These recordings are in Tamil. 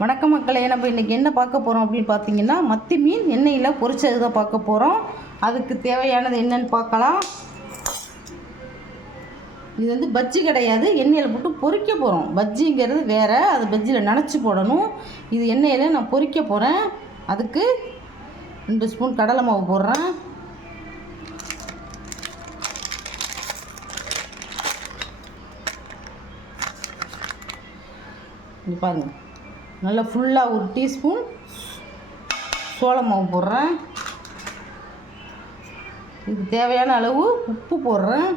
வணக்கம் மக்களை நம்ம இன்றைக்கி என்ன பார்க்க போகிறோம் அப்படின்னு பார்த்தீங்கன்னா மத்தி மீன் எண்ணெயில் பொரிச்சது தான் பார்க்க போகிறோம் அதுக்கு தேவையானது என்னன்னு பார்க்கலாம். இது வந்து பஜ்ஜி கிடையாது. எண்ணெயில் போட்டு பொறிக்க போகிறோம் பஜ்ஜிங்கிறது வேறு. அது பஜ்ஜியில் நினச்சி போடணும். இது எண்ணெயில் நான் பொறிக்க போகிறேன் அதுக்கு ரெண்டு ஸ்பூன் கடலை மாவு போடுறேன். பாருங்கள் நல்லா ஃபுல்லாக ஒரு டீஸ்பூன் சோள மாவு போடுறேன். இதுக்கு தேவையான அளவு உப்பு போடுறேன்.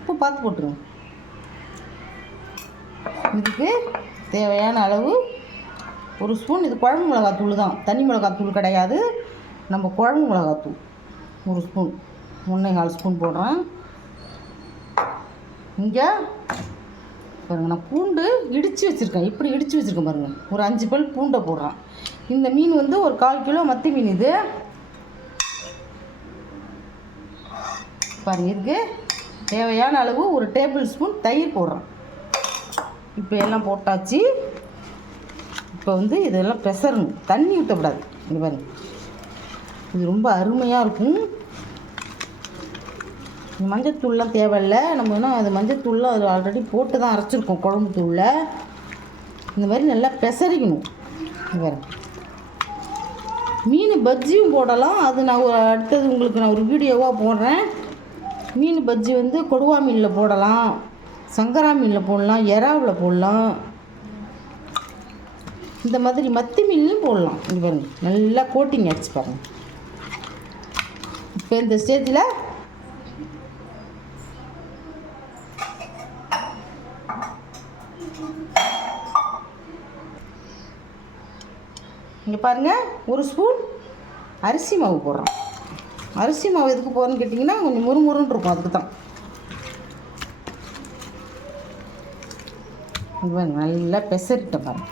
உப்பு பார்த்து போட்டுருங்க. இதுக்கு தேவையான அளவு ஒரு ஸ்பூன் இது குழம்பு மிளகாத்தூள் தான். தனி மிளகாத்தூள் கிடையாது. நம்ம குழம்பு மிளகாத்தூள் ஒரு ஸ்பூன் ஒன்றே கால் ஸ்பூன் போடுறேன். இங்கே பாருங்க நான் பூண்டு இடித்து வச்சுருக்கேன். இப்படி இடித்து வச்சுருக்கேன் பாருங்கள் ஒரு அஞ்சு பல் பூண்டை போடுறேன். இந்த மீன் வந்து ஒரு கால் கிலோ மத்தி மீன் இது. பாருங்க இதுக்கு தேவையான அளவு ஒரு டேபிள் ஸ்பூன் தயிர் போடுறேன். இப்போ எல்லாம் போட்டாச்சு. இப்போ வந்து இதெல்லாம் பெசரணும். தண்ணி ஊற்றக்கூடாது இங்க பாருங்க. இது ரொம்ப அருமையாக இருக்கும். இந்த மஞ்சத்தூள்லாம் தேவையில்ல. நம்ம வேணால் அது மஞ்சத்தூள்லாம் அது ஆல்ரெடி போட்டு தான் அரைச்சிருக்கோம் குழம்பு தூளில். இந்த மாதிரி நல்லா பெசரிக்கணும். இங்க மீன் பஜ்ஜியும் போடலாம். அது நான் ஒரு அடுத்தது உங்களுக்கு நான் ஒரு வீடியோவாக போடுறேன். மீன் பஜ்ஜி வந்து கொடுவா மீனில் போடலாம். சங்கரா மீனில் போடலாம். எறாவில் போடலாம். இந்த மாதிரி மத்தி மீன்லையும் போடலாம். இது பாருங்கள் நல்லா கோட்டிங் ஆச்சு பாருங்கள் இப்போ இந்த ஸ்டேஜில் இங்கே பாருங்கள் ஒரு ஸ்பூன் அரிசி மாவு போடுறோம். அரிசி மாவு எதுக்கு போகிறோன்னு கேட்டிங்கன்னா கொஞ்சம் முறுமுறுன்னு இருக்கும் அதுக்கு தான் இங்க நல்லா பெசரிட்டேன் பாருங்க.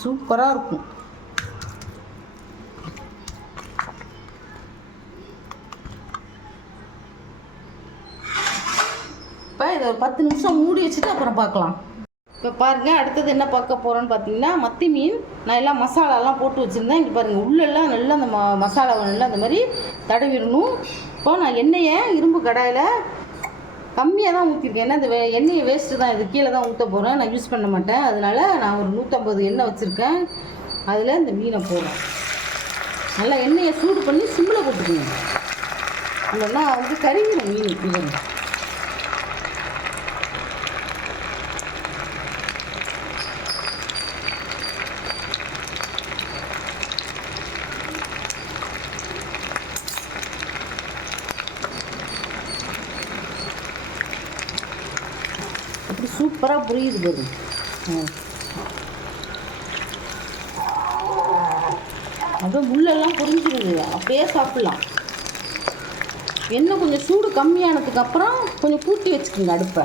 சூப்பராக இருக்கும். இப்போ இதை ஒரு பத்து நிமிஷம் மூடி வச்சுட்டு அப்புறம் பார்க்கலாம். இப்போ பாருங்கள் அடுத்தது என்ன பார்க்க போகிறோன்னு பார்த்தீங்கன்னா மத்தி மீன். நான் எல்லாம் மசாலாலாம் போட்டு வச்சுருந்தேன். இங்கே பாருங்கள் உள்ளெல்லாம் நல்லா அந்த ம மசாலாவை நல்லா அந்த மாதிரி தடவிடணும். இப்போ நான் எண்ணெயை இரும்பு கடாயில் கம்மியாக தான் ஊற்றிருக்கேன் ஏன்னா இந்த எண்ணெயை வேஸ்ட்டு தான் இது கீழே தான் ஊற்ற போகிறேன் நான் யூஸ் பண்ண மாட்டேன். அதனால் நான் ஒரு நூற்றம்பது எண்ணெய் வச்சுருக்கேன். அதில் இந்த மீனை போடுறேன். நல்லா எண்ணெயை சூடு பண்ணி சிம்மில் போட்டுக்கணும் இல்லைன்னா வந்து கருகிடும் மீன் இது. சூப்பராக புரியுது பாருங்க அதுவும் முள்ளெல்லாம் புரிஞ்சிருது. அப்படியே சாப்பிட்லாம். எண்ணெய் கொஞ்சம் சூடு கம்மியானதுக்கு அப்புறம் கொஞ்சம் கூட்டி வச்சுக்கோங்க அடுப்பை.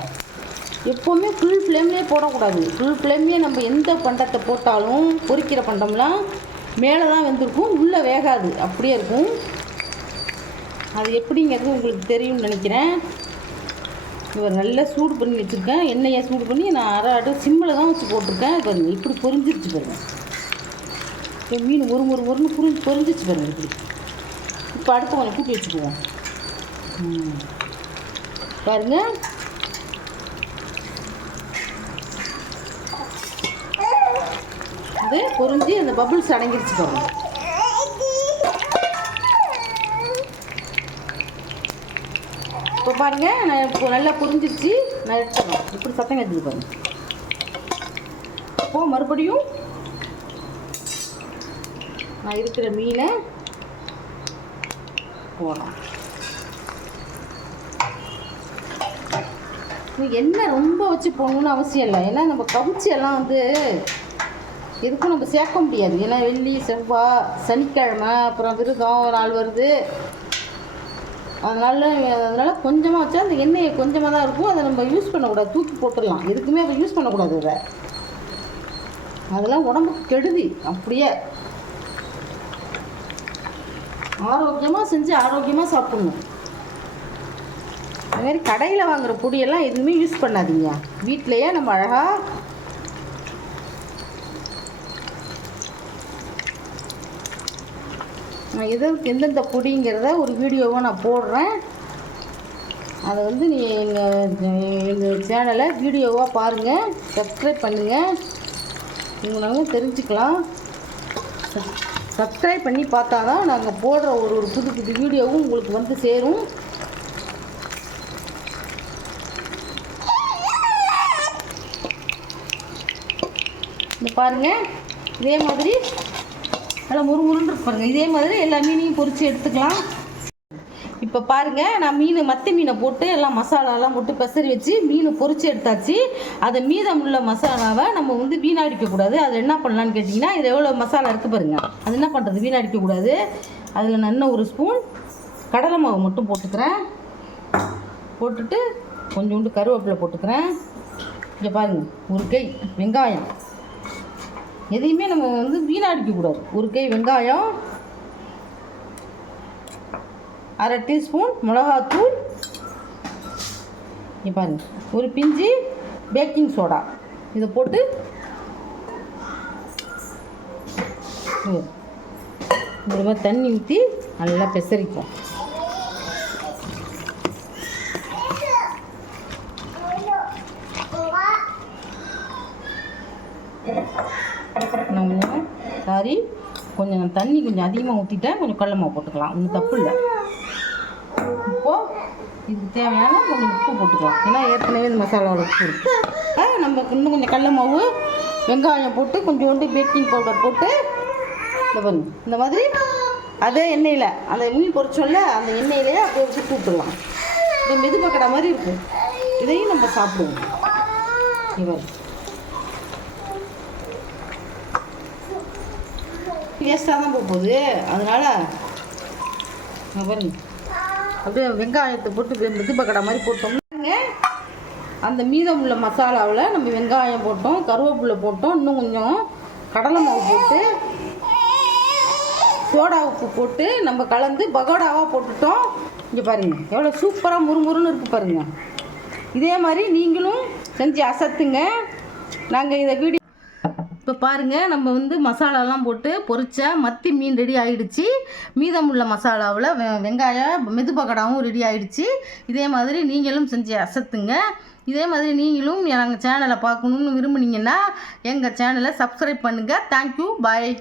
எப்போவுமே ஃபுல் ஃப்ளேம்லேயே போடக்கூடாது. ஃபுல் ஃப்ளேம்லேயே நம்ம எந்த பண்டத்தை போட்டாலும் பொரிக்கிற பண்டம்லாம் மேலே தான் வெந்திருக்கும் உள்ளே வேகாது. அப்படியே இருக்கும். அது எப்படிங்கிறது உங்களுக்கு தெரியும்னு நினைக்கிறேன். இப்போ நல்லா சூடு பண்ணி வச்சுருக்கேன். எண்ணெயை சூடு பண்ணி நான் அரை அடு சிம்மில் தான் வச்சு போட்டிருக்கேன். பாருங்க இப்படி பொரிஞ்சிருச்சு பாருங்க. இப்போ மீன் ஒரு ஒரு ஒருன்னு புரிஞ்சு பொரிஞ்சிச்சு பாருங்க இப்படி. இப்போ அடுத்து கொஞ்சம் கூட்டி வச்சுக்குவோம். பாருங்க. இது பொரிஞ்சு அந்த பபுள்ஸ் அடங்கிருச்சு பாருங்க. இப்போ பாருங்கள் நான் இப்போ நல்லா புரிஞ்சிருச்சு. நான் இப்படி சத்தம் கேட்டுது பாருங்க. இப்போ மறுபடியும். நான் இருக்கிற மீனை போகலாம் எண்ணெய் ரொம்ப வச்சு போடணும்னு அவசியம் இல்லை. ஏன்னா நம்ம கவுச்சி எல்லாம் வந்து இதுக்கும் நம்ம சேர்க்க முடியாது. ஏன்னா வெள்ளி செவ்வாய் சனிக்கிழமை அப்புறம் விரதம் ஒரு நாள் வருது. அதனால் அதனால் கொஞ்சமாக வச்சா அந்த எண்ணெயை கொஞ்சமாக தான் இருக்கும். அதை நம்ம யூஸ் பண்ணக்கூடாது. தூக்கி போட்டுடலாம். எதுக்குமே அதை யூஸ் பண்ணக்கூடாது அதை அதெல்லாம் உடம்புக்கு கெடுதி. அப்படியே. ஆரோக்கியமாக செஞ்சு ஆரோக்கியமாக சாப்பிடணும். அதுமாரி கடையில் வாங்குகிற பொடியெல்லாம் எதுவுமே யூஸ் பண்ணாதீங்க. வீட்டிலையே நம்ம அழகாக நான் எது எந்தெந்த பொடிங்கிறத ஒரு வீடியோவாக நான் போடுறேன். அதை வந்து நீ எங்கள் எங்கள் சேனலை வீடியோவாக பாருங்கள் சப்ஸ்கிரைப் பண்ணுங்கள் உங்களால் தெரிஞ்சுக்கலாம். சப்ஸ்கிரைப் பண்ணி பார்த்தா தான் நாங்கள் போடுற ஒரு ஒரு புது புது வீடியோவும் உங்களுக்கு வந்து சேரும். இந்த பாருங்கள் இதே மாதிரி நல்லா முறுமுறுன்னு இருக்கு பாருங்க. இதே மாதிரி எல்லா மீனையும் பொறிச்சு எடுத்துக்கலாம். இப்போ பாருங்க நான் மீன் மத்தி மீனை போட்டு எல்லாம் மசாலாலாம் போட்டு பெசரி வச்சு மீன் பொறிச்சு எடுத்தாச்சு. அதை மீதம் உள்ள மசாலாவை நம்ம வந்து வீணடிக்கக்கூடாது அது என்ன பண்ணலான்னு கேட்டிங்கன்னா இதில் எவ்வளோ மசாலா இருக்குது பாருங்க. அது என்ன பண்ணுறது வீணடிக்கக்கூடாது அதில் நான் இன்னும் ஒரு ஸ்பூன் கடலை மாவு மட்டும் போட்டுக்கிறேன். போட்டுட்டு கொஞ்சோண்டு கருவேப்பிலை போட்டுக்கிறேன். இங்கே பாருங்க ஒரு கை வெங்காயம். எதையுமே நம்ம வந்து வீணாடிக்கக்கூடாது ஒரு கை வெங்காயம் அரை டீஸ்பூன் மிளகாத்தூள். இங்கே பாருங்க. ஒரு பிஞ்சு பேக்கிங் சோடா. இதை போட்டு ம், இந்த மாதிரி தண்ணி ஊற்றி நல்லா பெசரிக்கும் கொஞ்சம் கொஞ்சம் தண்ணி கொஞ்சம் அதிகமாக ஊற்றிட்டேன் கொஞ்சம் கடல மாவு போட்டுக்கலாம். ஒன்றும் தப்பு இல்லை. இப்போது இதுக்கு தேவையான கொஞ்சம் உப்பு போட்டுக்கலாம். ஏன்னா ஏற்கனவே இந்த மசாலாவோட உப்பு இருக்கு. ஆ, நம்ம இன்னும் கொஞ்சம் கடல மாவு வெங்காயம் போட்டு கொஞ்சோண்டு பேக்கிங் பவுடர் போட்டு இந்த பாருங்க. இந்த மாதிரி அதே எண்ணெயில் அந்த மீன் பொறிச்சோல்ல அந்த எண்ணெயிலேயே அப்படியே சுட்டு விட்டுடலாம். இந்த மெது பக்கடா மாதிரி இருக்கும் இதையும் நம்ம சாப்பிடுவோம். இவர் வேஸ்ட்டாக தான் போக போகுது. அதனால் அப்படியே வெங்காயத்தை போட்டு வெ- பக்கடா மாதிரி போட்டோம்னாங்க அந்த மீதம் உள்ள மசாலாவில் நம்ம வெங்காயம் போட்டோம் கருவேப்பிலை போட்டோம் இன்னும் கொஞ்சம் கடலை மாவு போட்டு சோடா உப்பு போட்டு நம்ம கலந்து பகோடாவாக போட்டுட்டோம். இங்கே பாருங்கள் எவ்வளோ சூப்பராக முறுமுறுன்னு இருக்கு பாருங்கள் இதே மாதிரி நீங்களும் செஞ்சு அசத்துங்க. நாங்கள் இதை வீடியோ இப்போ பாருங்கள் நம்ம வந்து மசாலாலாம் போட்டு பொரிச்ச மத்தி மீன் ரெடி ஆயிடுச்சு. மீதமுள்ள மசாலாவில் வெ வெங்காயம் மெதுப்பக்கடாவும் ரெடி ஆகிடுச்சி இதே மாதிரி நீங்களும் செஞ்சு அசத்துங்க. இதே மாதிரி நீங்களும் எங்கள் சேனலை பார்க்கணுன்னு விரும்புனீங்கன்னா எங்கள் சேனலை சப்ஸ்கிரைப் பண்ணுங்கள் தேங்க்யூ பாய்